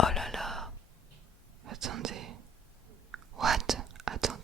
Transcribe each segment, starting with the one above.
Oh là là. Attendez. What? Attends.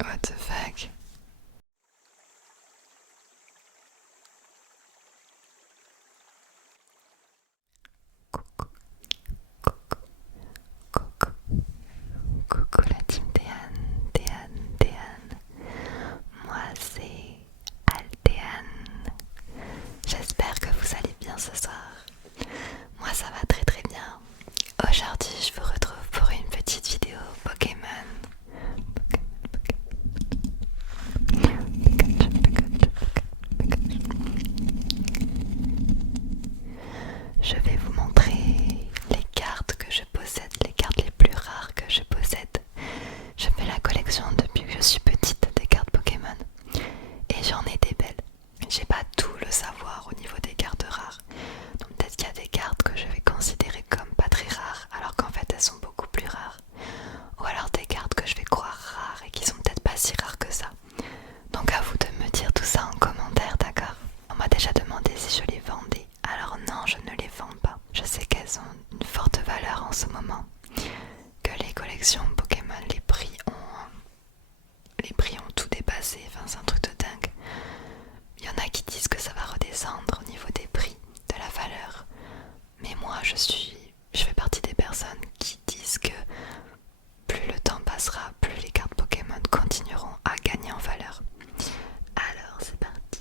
What the fuck? Coucou, coucou, coucou, coucou la team Théane. Moi c'est Altéane. J'espère que vous allez bien ce soir. Moi ça va très très bien. Aujourd'hui je vous retrouve pour une petite vidéo Pokémon. Je vais vous montrer les cartes que je possède, les cartes les plus rares que je possède. Je fais la collection depuis que je suis petite des cartes Pokémon et j'en ai des belles. J'ai pas tout le savoir au niveau des cartes rares. Donc peut-être qu'il y a des cartes que je vais considérer comme pas très rares alors qu'en fait elles sont beaucoup plus rares. Ou alors des cartes que je vais croire rares et qui sont peut-être pas si rares que ça. Donc à vous de me dire tout ça en commentaire, d'accord? On m'a déjà demandé si je les vendais. Alors non, je ne les vends pas. Je sais qu'elles ont une forte valeur en ce moment. Que les collections Pokémon, les prix ont tout dépassé. Enfin, c'est un truc de dingue. Il y en a qui disent que ça va redescendre au niveau des prix, de la valeur. Mais moi, je fais partie des personnes qui disent que plus le temps passera, plus les cartes Pokémon continueront à gagner en valeur. Alors, c'est parti.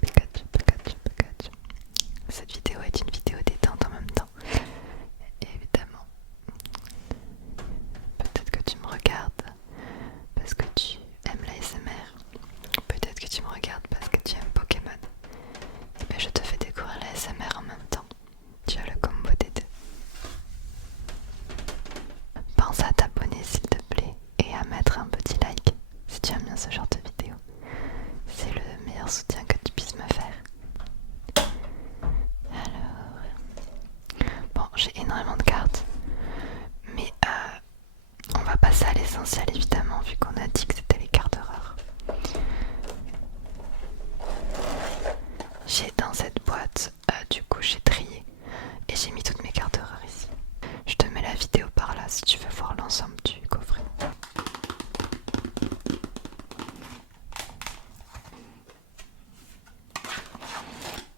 Pikachu. Cette vidéo est une vidéo détente en même temps. Et évidemment, peut-être que tu me regardes parce que tu aimes l'ASMR. Peut-être que tu me regardes parce que tu aimes Pokémon. Et bien je te fais découvrir l'ASMR en même temps. Tu as le combo des deux. Pense à t'abonner s'il te plaît et à mettre un petit like si tu aimes bien ce genre de vidéo. C'est le meilleur soutien que tu puisses me faire. Alors, bon, j'ai énormément de cartes, mais on va passer à l'essentiel évidemment vu qu'on a dit que c'était les cartes rares. J'ai dans cette boîte, du coup j'ai trié et j'ai mis toutes mes cartes rares ici. Je te mets la vidéo par là si tu veux voir l'ensemble du coffret.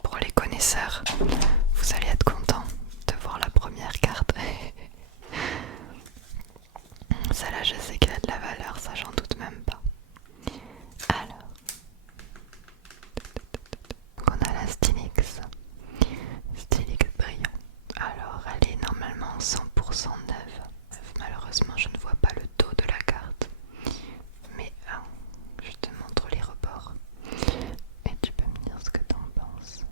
Pour les connaisseurs, vous allez être contents de voir la première carte. Celle-là, je sais qu'elle a de la valeur, ça j'en doute même pas. Alors, on a la Stylix brillant. Alors, elle est normalement 100% neuve. Malheureusement, je ne vois pas le dos de la carte. Mais je te montre les rebords. Et tu peux me dire ce que t'en penses.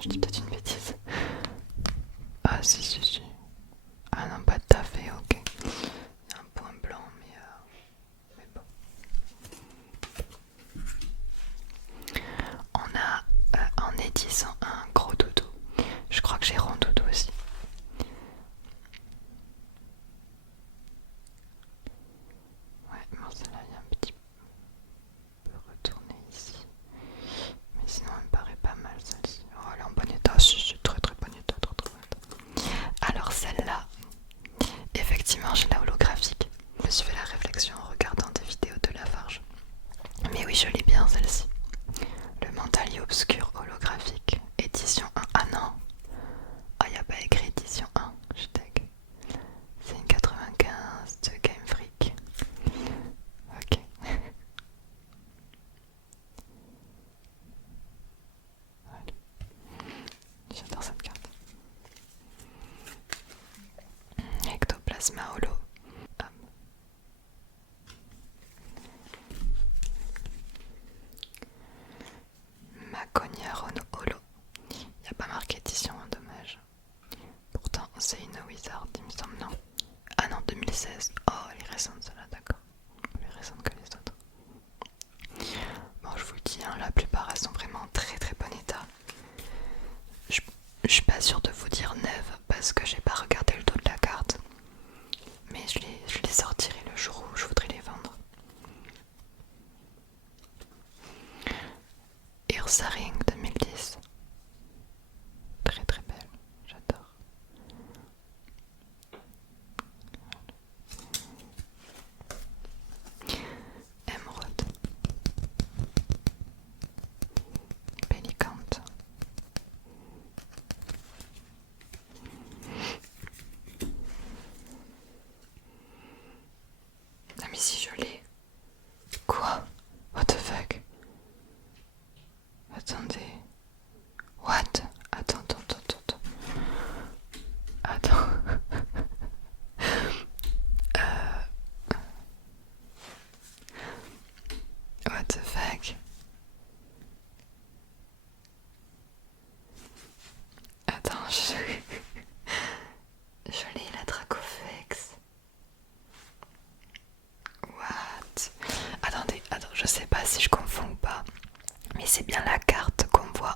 je dis peut-être une bêtise. Ah si si si. Ah non, pas tout à fait, ok. Il y a un point blanc, mais bon. On a en édissant un gros doudou. Je crois que j'ai rond doudou aussi. Ouais, bon, celle-là, il y a un petit peu retourné ici. Mais sinon, elle me paraît pas mal celle-ci. Oh, elle est en bon état. Si, c'est très très bon état, très très bon état. Alors, celle-là, effectivement, j'ai la holographique. Je me suis fait la réflexion en regardant des vidéos de Lafarge. Mais oui, je l'ai bien celle-ci. Le Mentalier obscur holographique, édition 1. Ah non! Ah, il n'y a pas écrit édition 1. Je tag. C'est une 95 de Game Freak. Ok. Allez. J'adore cette carte. Ectoplasma holo. Hop. Maconia Rono holo. Il n'y a pas marqué édition, hein, dommage. Pourtant, c'est une Wizard, il me semble, non? Ah non, 2016. Oh, elle est récente celle-là, d'accord. Plus récente que les autres. Bon, je vous le dis, hein, la plupart elles sont vraiment en très très bon état. Je suis pas sûre de vous dire neuve parce que j'ai pas regardé le dos de la carte. Mais je les sortirai le jour où je voudrais les vendre. Ursaring 2010. Très très belle, j'adore. Emeraude. Pellicante. Ah mais si je l'ai. Quoi? What the fuck? Attendez. What? Attends. Attends. What the fuck? Attends, je l'ai la Dracofex. What? Attendez, je sais pas si je confonds ou pas. Mais c'est bien la carte qu'on voit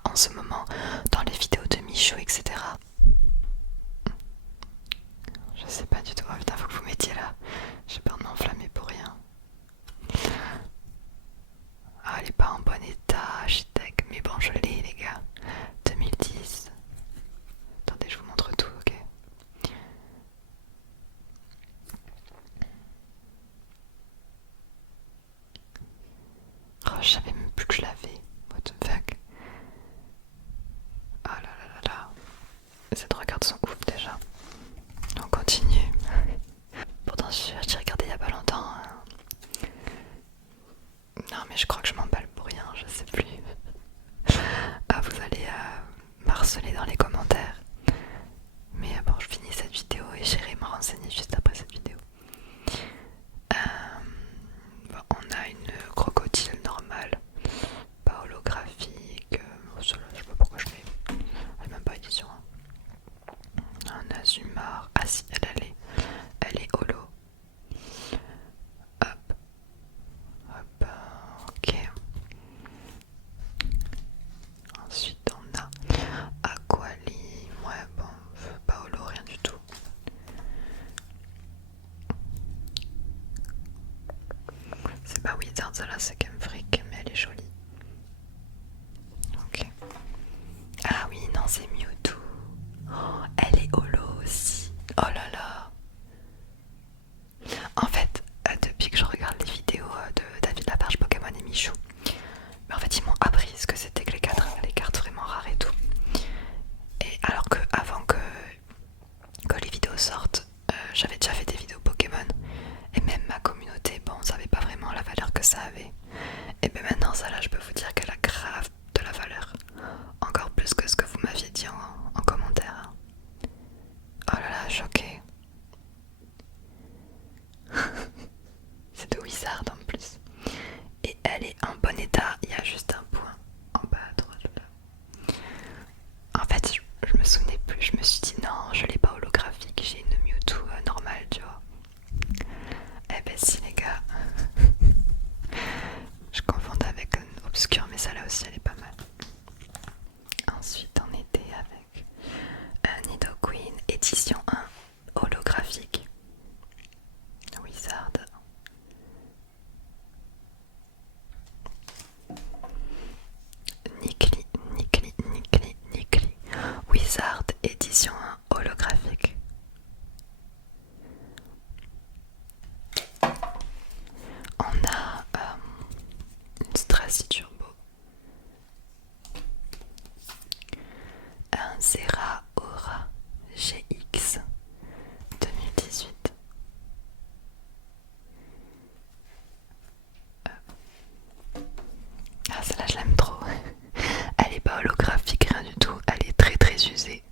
holographique, rien du tout. Elle est très très usée.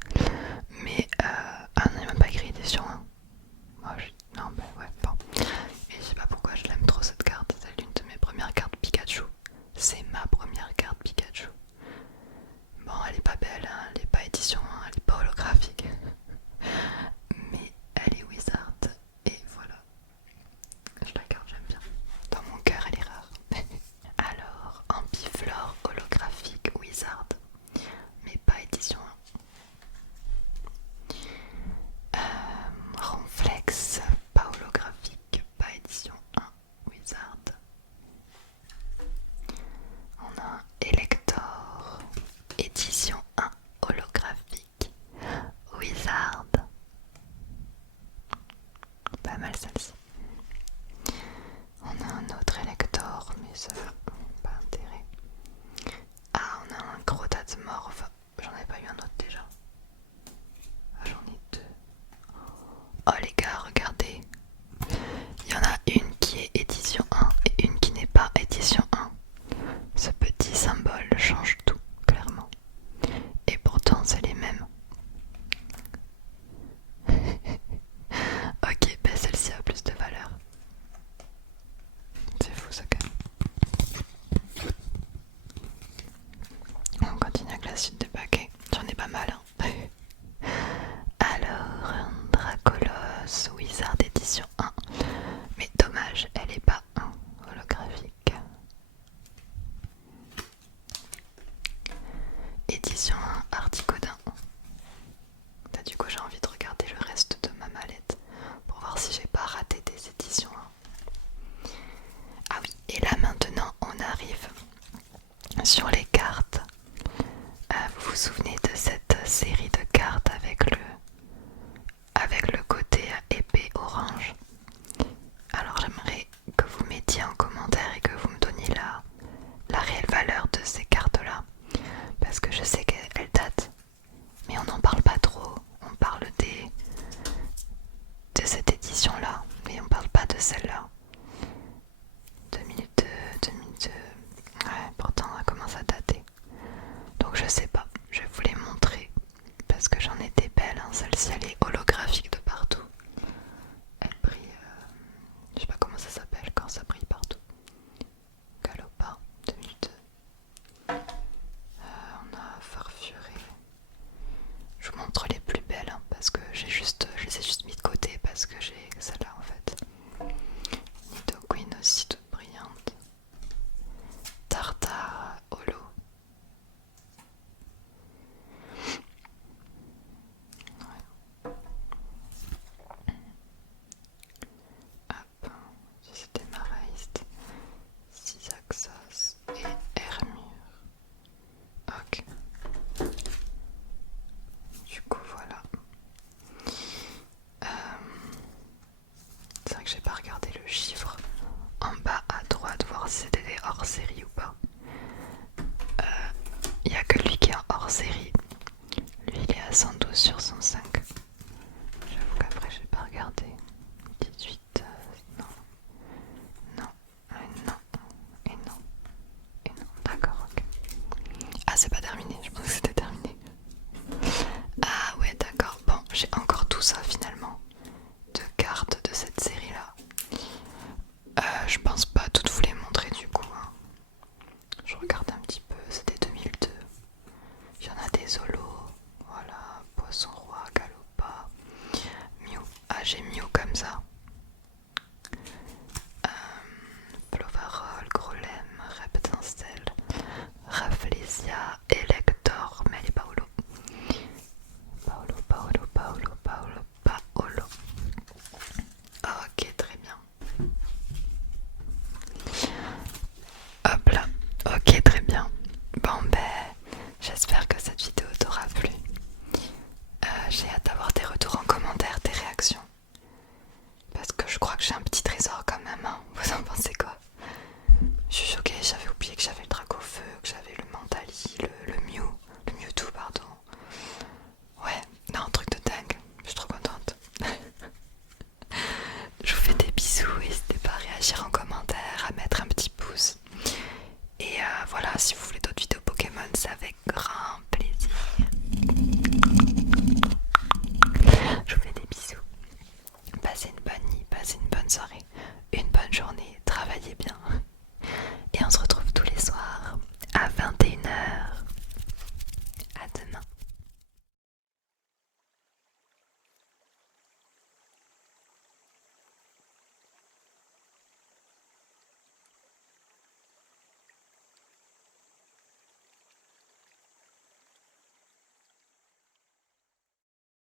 Mais ah non, il m'a pas écrit édition 1. Non, bah ouais, bon. Et je sais pas pourquoi je l'aime trop cette carte. C'est l'une de mes premières cartes Pikachu. C'est ma première carte Pikachu. Bon, elle est pas belle, hein, elle est pas édition 1, elle est pas holographique. Mais elle est wizard. Et voilà. Je la garde, j'aime bien. Dans mon cœur, elle est rare. Alors, Ambiflore holographique wizard. Mais pas édition 1. Ronflex, pas holographique, pas édition 1, wizard. On a un Elector, édition 1, holographique, wizard. Pas mal celle-ci. On a un autre Elector, mais ça n'a pas intérêt. Ah, on a un gros Morph. J'en ai pas eu un autre déjà. Ah, j'en ai deux. Oh les gars, regardez. Il y en a une qui est édition 1 et une qui n'est pas édition 1. Ce petit symbole change tout, clairement. Et pourtant, c'est les mêmes. Ok, bah celle-ci a plus de valeur. C'est fou ça quand même. On continue avec la suite des paquets. J'en ai pas mal. Hein. Alors, Dracolos, Wizard édition 1. Mais dommage, elle est pas 1 holographique. Édition 1, Articodin. Là, du coup, j'ai envie de regarder le reste de ma mallette pour voir si j'ai pas raté des éditions 1. Ah oui, et là maintenant, on arrive sur les cartes. Vous vous souvenez de cette série de cartes avec le côté épais orange? Alors j'aimerais que vous mettiez en commentaire et que vous me donniez la réelle valeur de ces cartes-là. Parce que je sais qu'elles datent, mais on n'en parle pas trop. On parle de cette édition-là, mais on parle pas de celle-là. 2002, 2002... Ouais, pourtant on commence à dater. Donc je sais pas, je vais vous les montrer. Parce que j'en ai des belles, hein. Celle-ci elle est holographique de partout. Elle brille, je sais pas comment ça s'appelle quand ça brille partout. Galopa 2002. On a Farfuré. Je vous montre les plus belles hein, parce que je les ai juste mis de côté parce que j'ai celle-là en fait. Nidoqueen aussi toute brillante. Tartare holo. Ouais. Hop, c'était Maraïst, Sisaxas et Hermure. Ok. Du coup voilà. C'est vrai que j'ai pas regardé le chiffre en bas à droite voir si c'était des hors série ou pas. Il n'y a que lui qui est en hors série. Lui il est à 112 sur 105. J'avoue qu'après j'ai pas regardé. 18, non. Non, non, et non, et non. D'accord, ok. Ah c'est pas terminé, je pense que c'était terminé. Ah ouais d'accord, bon j'ai encore tout ça finalement. De cartes de cette série là. Je pense pas toutes vous les montrer du coup. Hein. Je regarde un petit peu, c'était 2002. Il y en a des holos, voilà, Poisson Roi, Galopa, Mew. Ah j'ai Mew comme ça.